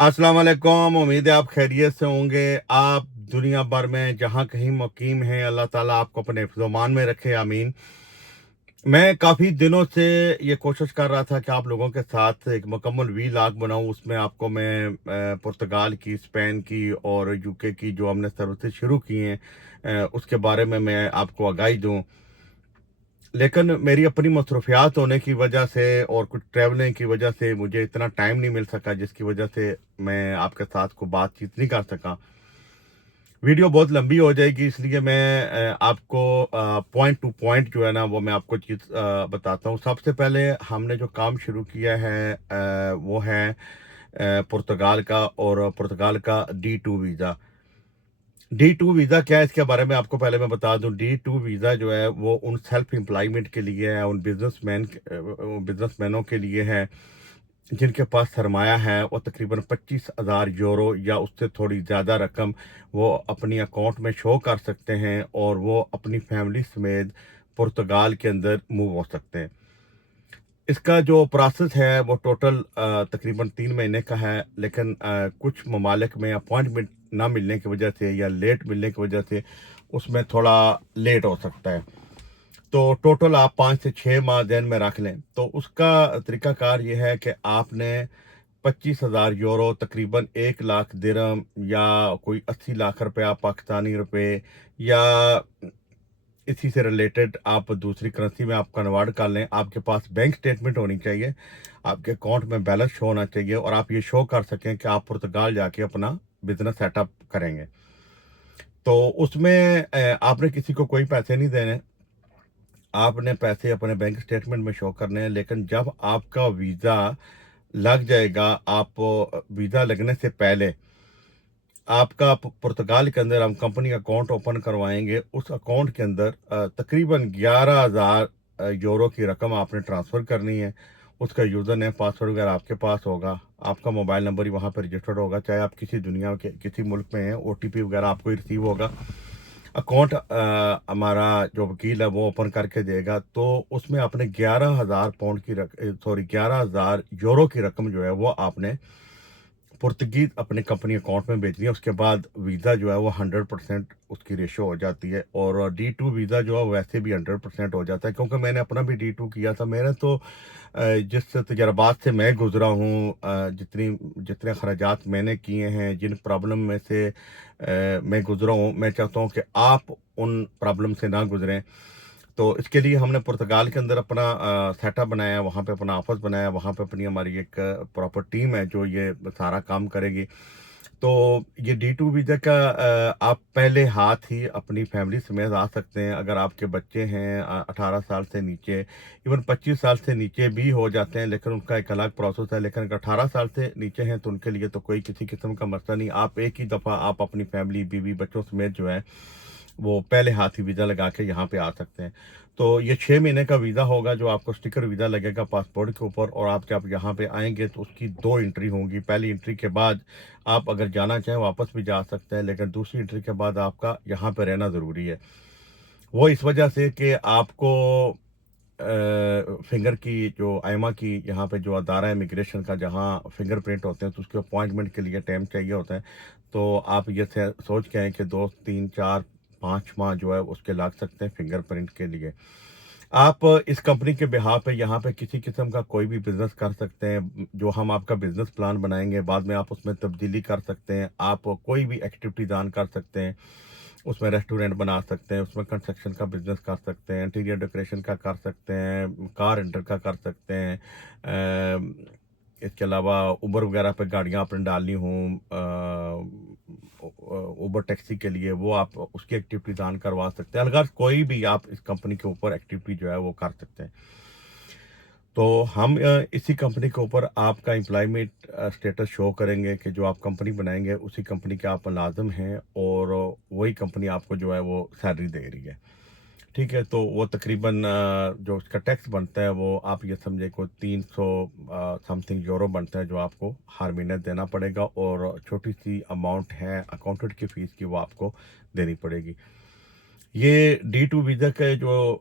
अस्सलाम वालेकुम। उम्मीद है आप खैरियत से होंगे। आप दुनिया भर में जहाँ कहीं मुकीम हैं, अल्लाह ताला आपको अपने हिफ्ज़-ओ-मान में रखे, आमीन। मैं काफ़ी दिनों से ये कोशिश कर रहा था कि आप लोगों के साथ एक मुकम्मल वीलॉग बनाऊँ। उसमें आपको मैं पुर्तगाल की, स्पेन की और यूके की जो हमने सर्विसेज शुरू की हैं उसके बारे में मैं आपको आगाही दूँ। लेकिन मेरी अपनी मसरूफ़ियात होने की वजह से और कुछ ट्रैवलिंग की वजह से मुझे इतना टाइम नहीं मिल सका, जिसकी वजह से मैं आपके साथ को बातचीत नहीं कर सका। वीडियो बहुत लंबी हो जाएगी, इसलिए मैं आपको पॉइंट टू पॉइंट जो है ना वो मैं आपको चीज़ बताता हूँ। सबसे पहले हमने जो काम शुरू किया है वो है पुर्तगाल का, और पुर्तगाल का D2 वीज़ा। D2 वीज़ा क्या है, इसके बारे में आपको पहले मैं बता दूं। D2 वीज़ा जो है वो उन सेल्फ एम्प्लॉयमेंट के लिए है, उन बिजनेसमैनों के लिए है जिनके पास सरमाया है। वो तकरीबन 25,000 यूरो या उससे थोड़ी ज़्यादा रकम वो अपनी अकाउंट में शो कर सकते हैं, और वो अपनी फैमिली समेत पुर्तगाल के अंदर मूव हो सकते हैं। इसका जो प्रोसेस है वो टोटल तकरीबन 3 महीने का है, लेकिन कुछ ममालिक में अपॉइंटमेंट ना मिलने की वजह से या लेट मिलने की वजह से उसमें थोड़ा लेट हो सकता है। तो टोटल आप 5 से 6 माह ध्यान में रख लें। तो उसका तरीकाकार ये है कि आपने 25,000 यूरो तकरीबन 1 लाख दिरहम या कोई 80 लाख रुपया पाकिस्तानी रुपए या इसी से रिलेटेड आप दूसरी करेंसी में आप कन्वर्ट कर लें। आपके पास बैंक स्टेटमेंट होनी चाहिए, आपके अकाउंट में बैलेंस शो होना चाहिए, और आप ये शो कर सकें कि आप पुर्तगाल जाके अपना बिजनेस सेटअप करेंगे। तो उसमें आपने किसी को कोई पैसे नहीं देने, आपने पैसे अपने बैंक स्टेटमेंट में शो करने हैं। लेकिन जब आपका वीज़ा लग जाएगा, आप वीज़ा लगने से पहले आपका पुर्तगाल के अंदर हम कंपनी अकाउंट ओपन करवाएंगे। उस अकाउंट के अंदर तकरीबन 11,000 यूरो की रकम आपने ट्रांसफ़र करनी है। उसका यूज़र नेम पासवर्ड वगैरह आपके पास होगा, आपका मोबाइल नंबर ही वहाँ पर रजिस्टर्ड होगा, चाहे आप किसी दुनिया के किसी मुल्क में हैं। OTP वगैरह आपको ही रिसीव होगा। अकाउंट हमारा जो वकील है वो ओपन करके देगा। तो उसमें आपने 11,000 पाउंड की सॉरी 11,000 यूरो की रकम जो है वो आपने पुर्तगीज अपने कंपनी अकाउंट में भेजनी है। उसके बाद वीज़ा जो है वो 100% उसकी रेशो हो जाती है, और D2 वीज़ा जो है वैसे भी 100% हो जाता है, क्योंकि मैंने अपना भी D2 किया था। मैंने तो जिस तजर्बात से मैं गुज़रा हूँ, जितने अखराजात मैंने किए हैं, जिन प्रॉब्लम में से मैं गुज़रा हूँ, मैं चाहता हूँ कि आप उन प्रॉब्लम से ना गुज़रें। तो इसके लिए हमने पुर्तगाल के अंदर अपना सेटअप बनाया, वहाँ पे अपना ऑफिस बनाया, वहाँ पे अपनी हमारी एक प्रॉपर टीम है जो ये सारा काम करेगी। तो ये D2 वीज़ा का आप पहले हाथ ही अपनी फैमिली समेत आ सकते हैं। अगर आपके बच्चे हैं 18 साल से नीचे, इवन 25 साल से नीचे भी हो जाते हैं, लेकिन उनका एक अलग प्रोसेस है। लेकिन अगर 18 साल से नीचे हैं तो उनके लिए तो कोई किसी किस्म का मसला नहीं। आप एक ही दफ़ा आप अपनी फैमिली, बीवी बच्चों समेत जो है वो पहले हाथ ही वीज़ा लगा के यहाँ पे आ सकते हैं। तो ये 6 महीने का वीज़ा होगा जो आपको स्टिकर वीज़ा लगेगा पासपोर्ट के ऊपर, और आप जब यहाँ पे आएंगे तो उसकी 2 एंट्री होंगी। पहली एंट्री के बाद आप अगर जाना चाहें वापस भी जा सकते हैं, लेकिन दूसरी एंट्री के बाद आपका यहाँ पे रहना ज़रूरी है। वो इस वजह से कि आपको फिंगर की जो आइमा की यहाँ पे जो अदारा इमिग्रेशन का जहाँ फिंगरप्रिंट होते हैं, तो उसके अपॉइंटमेंट के लिए टाइम चाहिए होता है। तो आप ये सोच के आए कि 2 3 4 5 माह जो है उसके लग सकते हैं फिंगरप्रिंट के लिए। आप इस कंपनी के बिहाफ पे यहाँ पे किसी किस्म का कोई भी बिजनेस कर सकते हैं। जो हम आपका बिजनेस प्लान बनाएंगे बाद में आप उसमें तब्दीली कर सकते हैं। आप कोई भी एक्टिविटी दान कर सकते हैं, उसमें रेस्टोरेंट बना सकते हैं, उसमें कंस्ट्रक्शन का बिजनेस कर सकते हैं, इंटीरियर डेकोरेशन का कर सकते हैं, कार रेंटल का कर सकते हैं। इसके अलावा उबर वगैरह पे गाड़ियाँ आपने डालनी हों, उबर टैक्सी के लिए, वो आप उसकी एक्टिविटी दान करवा सकते हैं। अगर कोई भी आप इस कंपनी के ऊपर एक्टिविटी जो है वो कर सकते हैं। तो हम इसी कंपनी के ऊपर आपका एम्प्लॉयमेंट स्टेटस शो करेंगे कि जो आप कंपनी बनाएंगे उसी कंपनी के आप मुलाजिम हैं, और वही कंपनी आपको जो है वो सैलरी दे रही है। ठीक है, तो वो तकरीबन जो उसका टैक्स बनता है वो आप ये समझे को 300 समथिंग यूरो बनता है, जो आपको हर महीने देना पड़ेगा। और छोटी सी अमाउंट है अकाउंटेंट की फ़ीस की, वो आपको देनी पड़ेगी। ये D2 वीज़ा का जो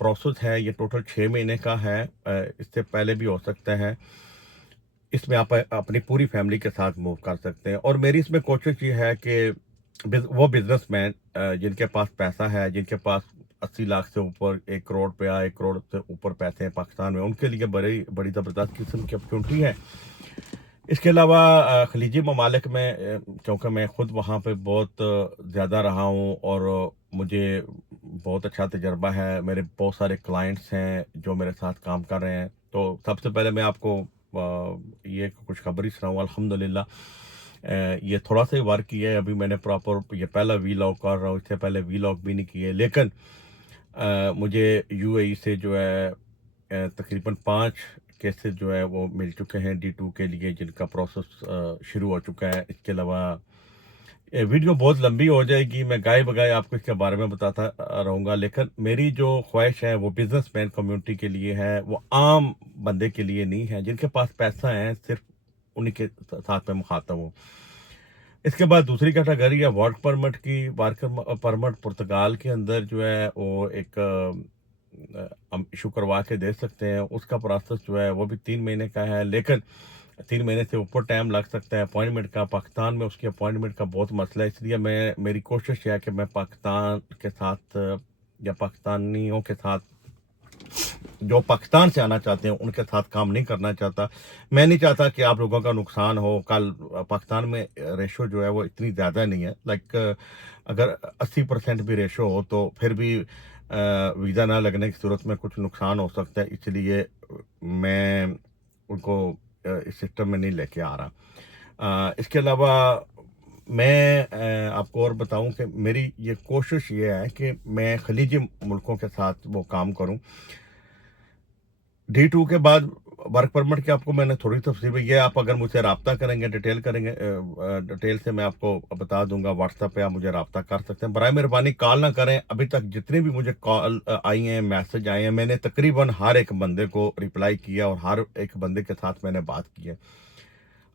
प्रोसेस है ये टोटल 6 महीने का है। इससे पहले भी हो सकता है। اس में आप अपनी पूरी फैमिली के साथ मूव कर सकते हैं। और मेरी इसमें कोशिश ये है कि वो बिजनेसमैन जिनके पास पैसा है, जिनके पास 80 लाख से ऊपर, 1 करोड़ पे या 1 करोड़ से ऊपर पैसे हैं पाकिस्तान में, उनके लिए बड़ी बड़ी ज़बरदस्त किस्म की अपॉर्चुनिटी है। इसके अलावा खलीजी ममालिक में क्योंकि मैं ख़ुद वहाँ पे बहुत ज़्यादा रहा हूँ और मुझे बहुत अच्छा तजर्बा है, मेरे बहुत सारे क्लाइंट्स हैं जो मेरे साथ काम कर रहे हैं। तो सबसे पहले मैं आपको ये कुछ खबरी सुनाऊँ। अल्हम्दुलिल्लाह ये थोड़ा सा ही वर्क किया है, अभी मैंने प्रॉपर ये पहला वीलॉग कर रहा हूँ, इससे पहले वीलॉग भी नहीं किए। लेकिन मुझे यूएई से जो है तकरीबन 5 केसेस जो है वो मिल चुके हैं D2 के लिए, जिनका प्रोसेस शुरू हो चुका है। इसके अलावा वीडियो बहुत लंबी हो जाएगी, मैं गाए बगाए आपको इसके बारे में बताता रहूँगा। लेकिन मेरी जो ख्वाहिश है वो बिजनेसमैन कम्युनिटी के लिए है, वो आम बंदे के लिए नहीं है। जिनके पास पैसा है सिर्फ उन्हीं के साथ में मुखातब हूँ। इसके बाद दूसरी कैटेगरी है वर्क परमिट की। वर्क परमिट पुर्तगाल के अंदर जो है वो एक हम इशू करवा के दे सकते हैं। उसका प्रोसेस जो है वो भी 3 महीने का है, लेकिन 3 महीने से ऊपर टाइम लग सकता है अपॉइंटमेंट का। पाकिस्तान में उसकी अपॉइंटमेंट का बहुत मसला है, इसलिए मेरी कोशिश है कि मैं पाकिस्तान के साथ या पाकिस्तानियों के साथ जो पाकिस्तान से आना चाहते हैं उनके साथ काम नहीं करना चाहता। मैं नहीं चाहता कि आप लोगों का नुकसान हो। कल पाकिस्तान में रेशो जो है वो इतनी ज़्यादा नहीं है, लाइक अगर 80% भी रेशो हो तो फिर भी वीज़ा ना लगने की सूरत में कुछ नुकसान हो सकता है, इसलिए मैं उनको इस सिस्टम में नहीं लेके आ रहा। इसके अलावा मैं आपको और बताऊं कि मेरी ये कोशिश ये है कि मैं खलीजी मुल्कों के साथ वो काम करूं। D2 के बाद वर्क परमिट की आपको मैंने थोड़ी तफसील ये आप अगर मुझसे रब्ता करेंगे, डिटेल से मैं आपको बता दूंगा। व्हाट्सएप पे आप मुझे रब्ता कर सकते हैं। बराए मेहरबानी कॉल ना करें। अभी तक जितनी भी मुझे कॉल आई हैं, मैसेज आए हैं, मैंने तकरीबन हर एक बंदे को रिप्लाई किया और हर एक बंदे के साथ मैंने बात की है।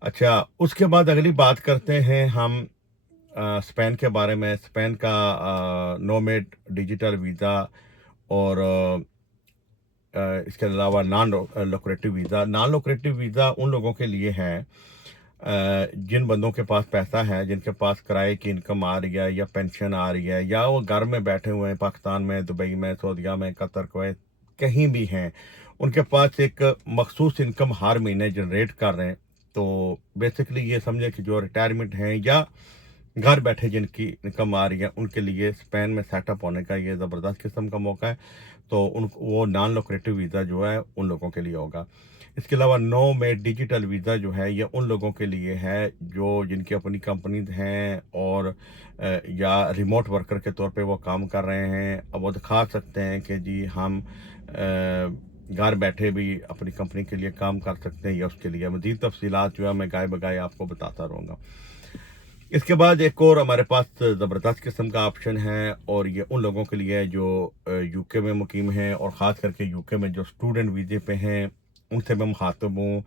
अच्छा, उसके बाद अगली बात करते हैं हम स्पेन के बारे में। स्पेन का नोमेड डिजिटल वीज़ा और इसके अलावा नॉन लोक्रेटिव वीज़ा। नॉन लोक्रेटिव वीज़ा उन लोगों के लिए है जिन बंदों के पास पैसा है, जिनके पास किराए की इनकम आ रही है या पेंशन आ रही है, या वो घर में बैठे हुए हैं पाकिस्तान में, दुबई में, सऊदीया में, कतर, कुवैत, कहीं भी हैं, उनके पास एक मखसूस इनकम हर महीने जनरेट कर रहे हैं। तो बेसिकली ये समझे कि जो रिटायरमेंट हैं या घर बैठे जिनकी इनकम आ रही है, उनके लिए स्पेन में सेटअप होने का ये ज़बरदस्त किस्म का मौका है। तो उन वो नॉन लोक्रेटिव वीज़ा जो है उन लोगों के लिए होगा। इसके अलावा नोमैड डिजिटल वीज़ा जो है ये उन लोगों के लिए है जो जिनकी अपनी कंपनीज हैं और या रिमोट वर्कर के तौर पे वो काम कर रहे हैं। अब वो दिखा सकते हैं कि जी हम घर बैठे भी अपनी कंपनी के लिए काम कर सकते हैं, या उसके लिए मज़ीद तफसीलात जो है मैं गाए बगाए आपको बताता रहूँगा। इसके बाद एक और हमारे पास ज़बरदस्त किस्म का ऑप्शन है, और ये उन लोगों के लिए है जो यूके में मुकीम हैं, और ख़ास करके यूके में जो स्टूडेंट वीज़े पे हैं उनसे मैं मुखातब हूँ।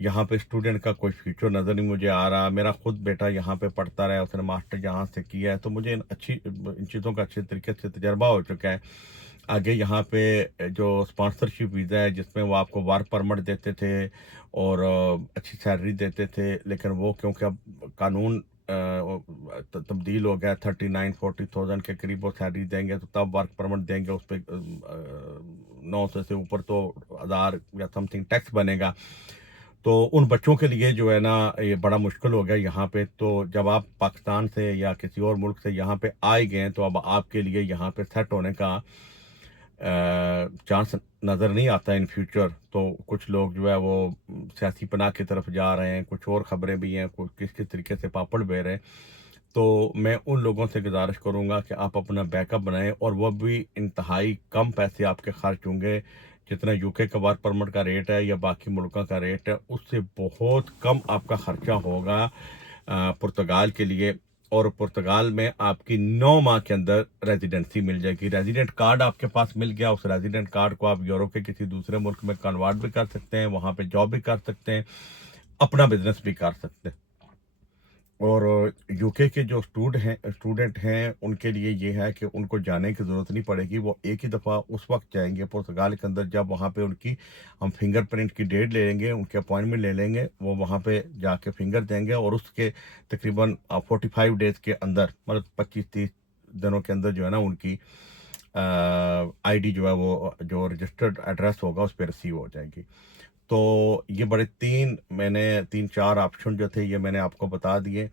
यहाँ पे स्टूडेंट का कोई फ्यूचर नज़र नहीं मुझे आ रहा। मेरा खुद बेटा यहाँ पे पढ़ता रहा है, उसने मास्टर यहाँ से किया है, तो मुझे इन चीज़ों का अच्छे तरीके से तजर्बा हो चुका है। आगे यहाँ पे जो स्पॉन्सरशिप वीज़ा है जिसमें वो आपको वर्क परमिट देते थे और अच्छी सैलरी देते थे, लेकिन वो क्योंकि अब कानून तब्दील हो गया, 39-40,000 के करीब वो सैलरी देंगे तो तब वर्क परमिट देंगे। उस पर 900 से ऊपर तो 1000 या समथिंग टैक्स बनेगा। तो उन बच्चों के लिए जो है ना ये बड़ा मुश्किल हो गया यहाँ पे। तो जब आप पाकिस्तान से या किसी और मुल्क से यहाँ पे आए गए तो अब आपके लिए यहाँ पे सेट होने का चांस नज़र नहीं आता इन फ्यूचर। तो कुछ लोग जो है वो सियासी पनाह की तरफ जा रहे हैं, कुछ और ख़बरें भी हैं, कुछ किस किस तरीके से पापड़ बेर हैं। तो मैं उन लोगों से गुजारिश करूंगा कि आप अपना बैकअप बनाएं, और वह भी इंतहाई कम पैसे आपके खर्च होंगे। जितना यूके का वर्क परमिट का रेट है या बाकी मुल्कों का रेट है उससे बहुत कम आपका खर्चा होगा पुर्तगाल के लिए। और पुर्तगाल में आपकी 9 माह के अंदर रेजिडेंसी मिल जाएगी। रेजिडेंट कार्ड आपके पास मिल गया, उस रेजिडेंट कार्ड को आप यूरोप के किसी दूसरे मुल्क में कन्वर्ट भी कर सकते हैं, वहाँ पे जॉब भी कर सकते हैं, अपना बिजनेस भी कर सकते हैं। اور यूके के जो स्टूडेंट हैं उनके लिए ये है कि उनको जाने की ज़रूरत नहीं पड़ेगी। वो एक ही दफ़ा उस वक्त जाएंगे पुर्तगाल के अंदर जब वहाँ पे उनकी हम फिंगरप्रिंट की डेट ले लेंगे, उनके अपॉइंटमेंट ले लेंगे, वो वहाँ पे जाके फिंगर देंगे और उसके तकरीबन 45 डेज़ के अंदर, मतलब 25-30 दिनों के अंदर जो है ना उनकी आईडी जो है वो जो रजिस्टर्ड एड्रेस होगा उस पर रिसीव हो जाएगी। तो ये बड़े मैंने 3-4 ऑप्शन जो थे ये मैंने आपको बता दिए।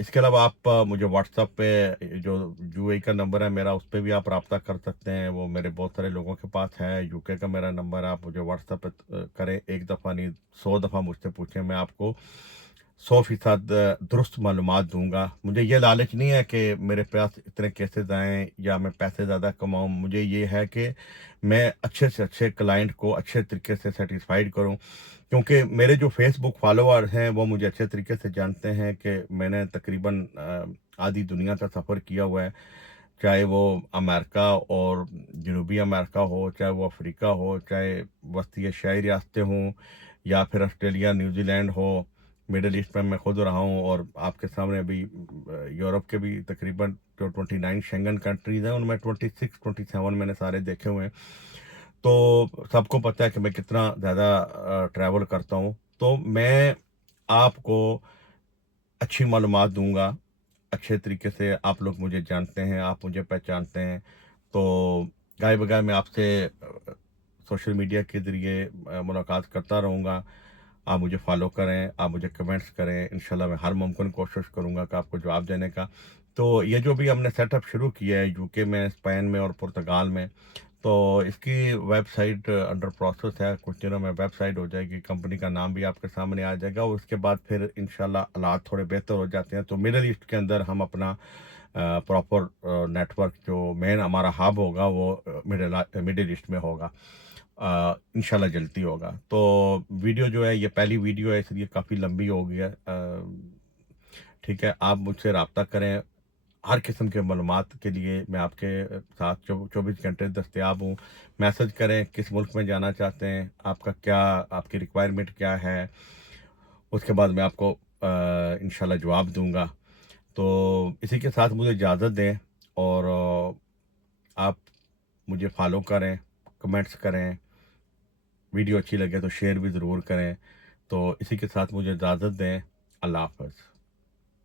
इसके अलावा आप मुझे व्हाट्सएप पे जो यूएई का नंबर है मेरा उस पे भी आप रब्ता कर सकते हैं, वो मेरे बहुत सारे लोगों के पास है। यूके का मेरा नंबर है, आप मुझे व्हाट्सएप पे करें, एक दफ़ा नहीं 100 दफ़ा मुझसे पूछें, मैं आपको 100% दुरुस्त मालूमात दूंगा। मुझे ये लालच नहीं है कि मेरे पास इतने केसेस आएँ या मैं पैसे ज़्यादा कमाऊँ, मुझे ये है कि मैं अच्छे से अच्छे क्लाइंट को अच्छे तरीके से सेटिस्फाइड करूँ। क्योंकि मेरे जो फेसबुक फॉलोअर हैं वो मुझे अच्छे तरीके से जानते हैं कि मैंने तकरीबन आधी दुनिया का सफ़र किया हुआ है, चाहे वो अमेरिका और जनूबी अमेरिका हो, चाहे वो अफ्रीका हो, चाहे वस्ती एशियाई रियासतें हों या फिर ऑस्ट्रेलिया, न्यूजीलैंड हो, मिडल ईस्ट में मैं खुद रहा हूँ और आपके सामने अभी यूरोप के भी तकरीबन जो 29 शेंगन कंट्रीज़ हैं उनमें 26-27 मैंने सारे देखे हुए हैं। तो सबको पता है कि मैं कितना ज़्यादा ट्रैवल करता हूँ। तो मैं आपको अच्छी मालूमात दूँगा, अच्छे तरीके से आप लोग मुझे जानते हैं, आप मुझे पहचानते हैं। तो गाए-बगाए मैं आपसे सोशल मीडिया के ज़रिए मुलाकात करता रहूँगा। आप मुझे फ़ॉलो करें, आप मुझे कमेंट्स करें, इंशाल्लाह मैं हर मुमकिन कोशिश करूँगा कि आपको जवाब देने का। तो ये जो भी हमने सेटअप शुरू किया है यूके में, स्पेन में और पुर्तगाल में, तो इसकी वेबसाइट अंडर प्रोसेस है, कुछ दिनों में वेबसाइट हो जाएगी, कंपनी का नाम भी आपके सामने आ जाएगा और उसके बाद फिर इंशाल्लाह हालात थोड़े बेहतर हो जाते हैं तो मिडल ईस्ट के अंदर हम अपना प्रॉपर नेटवर्क जो मेन हमारा हब होगा वो मिडल ईस्ट में होगा। इंशाल्लाह जल्दी होगा। तो वीडियो जो है ये पहली वीडियो है इसलिए काफ़ी लंबी हो गई है। ठीक है, आप मुझसे रब्ता करें, हर किस्म के मालूमात के लिए मैं आपके साथ 24 घंटे दस्तयाब हूँ। मैसेज करें, किस मुल्क में जाना चाहते हैं, आपका क्या आपकी रिक्वायरमेंट क्या है, उसके बाद मैं आपको इंशाल्लाह जवाब दूँगा। तो इसी के साथ मुझे इजाज़त दें और आप मुझे फ़ॉलो करें, कमेंट्स करें, वीडियो अच्छी लगे तो शेयर भी ज़रूर करें। तो इसी के साथ मुझे इजाज़त दें। अल्लाह हाफ़िज़।